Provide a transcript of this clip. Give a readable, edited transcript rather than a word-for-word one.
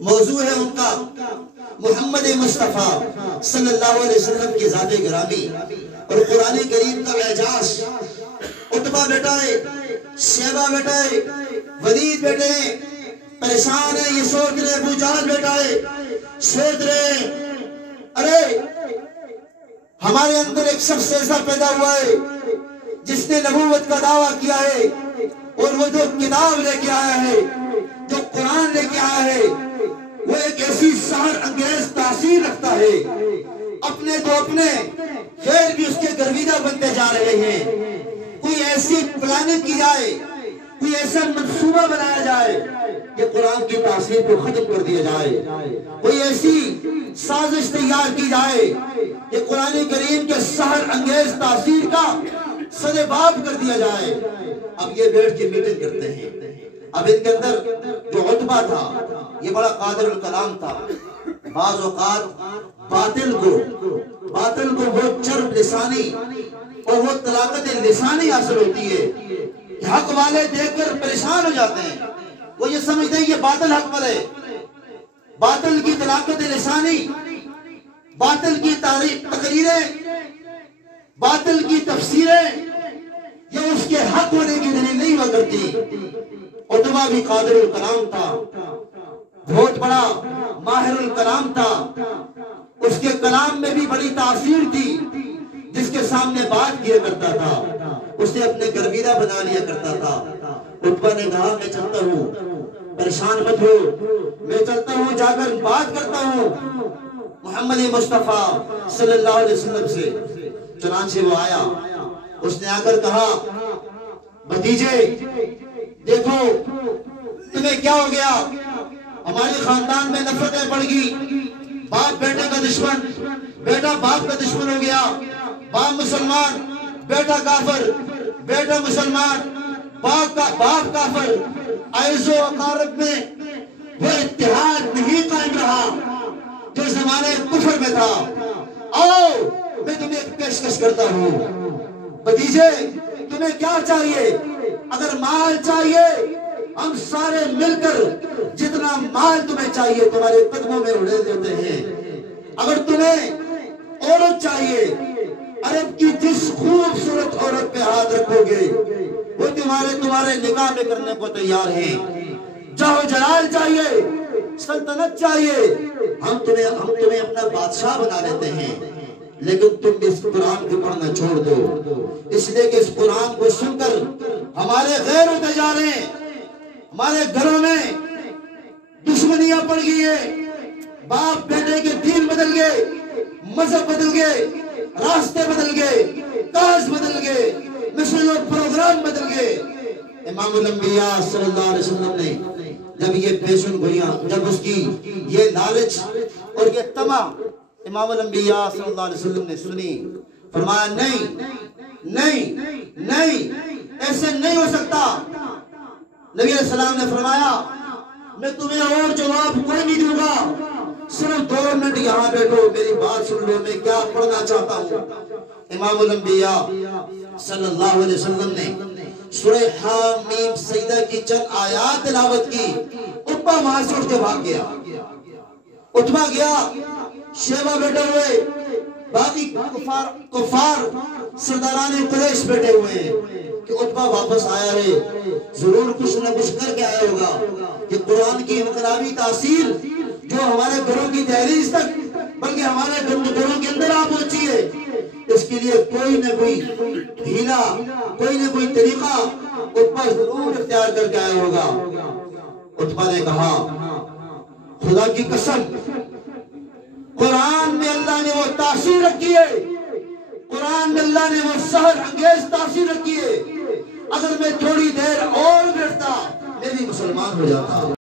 موضوع ہے ان کا محمد مصطفیٰ صلی اللہ علیہ وسلم کی ذات گرامی اور قرآن کریم کا اعجاز۔ عتبہ بیٹا ہے، شیبہ بیٹا ہے، ولید بیٹے ہیں، پریشان ہے، یہ سوچ رہے ابو جہل بیٹا ہے، سوچ رہے ہیں ارے ہمارے اندر ایک شخص ایسا پیدا ہوا ہے جس نے نبوت کا دعویٰ کیا ہے، اور وہ جو کتاب لے کے آیا ہے، جو قرآن لے کے آیا ہے، وہ ایک ایسی سحر انگیز تاثیر رکھتا ہے، اپنے تو اپنے غیر بھی اس کے گرویدہ بنتے جا رہے ہیں۔ کوئی ایسی پلاننگ کی جائے، کوئی ایسا منصوبہ بنایا جائے کہ قرآن کی تاثیر کو ختم کر دیا جائے، کوئی ایسی سازش تیار کی جائے کہ قرآن کریم کے سحر انگیز تاثیر کا سدے باب کر دیا جائے۔ اب یہ بیٹھ کے میٹنگ کرتے ہیں۔ اب ان کے اندر جو عتبہ تھا یہ بڑا قادر الکلام تھا، بعض اوقات باطل کو وہ چرب لسانی اور وہ طلاقت لسانی حاصل ہوتی ہے کہ حق والے دیکھ کر پریشان ہو جاتے ہیں، وہ یہ سمجھتے ہیں یہ باطل حق پر ہے۔ باطل کی طلاقت لسانی، باطل کی تقریریں، باطل کی تفسیریں یہ اس کے حق ہونے کی دلیل نہیں ہوا کرتی۔ عتبہ بھی قادر الکلام تھا، بہت بڑا ماہر الکلام تھا، اس کے کلام میں بھی بڑی تاثیر تھی، جس کے سامنے بات کیا کرتا تھا اسے اپنے گرویدہ بنا لیا کرتا تھا۔ عتبہ نے کہا میں چلتا ہوں، پریشان مت ہو، میں چلتا ہوں جا کر بات کرتا ہوں محمد مصطفیٰ صلی اللہ علیہ وسلم سے۔ چنانچہ وہ آیا، اس نے آ کر کہا بھتیجے دیکھو تمہیں کیا ہو گیا، ہمارے خاندان میں نفرتیں بڑھ گئی، باپ بیٹے کا دشمن، بیٹا باپ کا دشمن ہو گیا، باپ مسلمان بیٹا کافر، بیٹا مسلمان باپ کافر، عیز و اقارب میں وہ اتحاد نہیں قائم رہا جو زمانے کفر میں تھا۔ آؤ میں تمہیں ایک پیشکش کرتا ہوں، بھتیجے تمہیں کیا چاہیے؟ اگر مال چاہیے ہم سارے مل کر جتنا مال تمہیں چاہیے تمہارے قدموں میں اڑے دیتے ہیں۔ اگر تمہیں عورت چاہیے، عرب کی جس خوبصورت عورت پہ ہاتھ رکھو گے وہ تمہارے نکاح میں کرنے کو تیار ہیں۔ جاہ جلال چاہیے، سلطنت چاہیے، ہم تمہیں اپنا بادشاہ بنا لیتے ہیں، لیکن تم اس قرآن کو پڑھنا چھوڑ دو، اس لیے کہ اس قرآن کو سن کر ہمارے غیر ہوتے جا رہے ہیں، ہمارے گھروں میں دشمنیاں پڑ گئی ہیں، باپ بیٹے کے دین بدل گئے، مذہب بدل گئے، راستے بدل گئے، کاز بدل گئے، مشن اور پروگرام بدل گئے۔ امام الانبیاء صلی اللہ علیہ وسلم نے جب یہ پیشن گوئیاں، جب اس کی یہ لالچ اور یہ طمع امام الانبیاء صلی اللہ علیہ وسلم نے سنی، فرمایا نہیں ایسے نہیں ہو سکتا۔ نبی علیہ السلام نے فرمایا میں تمہیں اور جواب کوئی نہیں دوں گا، صرف 2 منٹ یہاں بیٹھو، میری بات سن لو، میں کیا پڑھنا چاہتا ہوں۔ امام الانبیاء صلی اللہ علیہ وسلم نے سورہ حامیم سجدہ کی چند آیات تلاوت کی۔ عتبہ وہاں سے اٹھ کے بھاگ گیا، عتبہ گیا، شیبہ بیٹھے ہوئے، باقی کفار سرداران قریش بیٹھے ہوئے ہیں کہ عتبہ واپس آیا ہے، ضرور کچھ نہ کچھ کر کے آیا ہوگا کہ قرآن کی انقلابی تاثیر جو ہمارے گھروں کی دہلیز تک بلکہ ہمارے گھروں کے اندر آ پہنچی ہے، اس کے لیے کوئی نہ کوئی ہیلا، کوئی نہ کوئی طریقہ عتبہ ضرور اختیار کر کے آیا ہوگا۔ عتبہ نے کہا خدا کی قسم قرآن میں اللہ نے وہ تاثیر رکھی ہے، قرآن میں اللہ نے وہ سحر انگیز تاثیر رکھی ہے، اگر میں تھوڑی دیر اور بیٹھتا میں بھی مسلمان ہو جاتا۔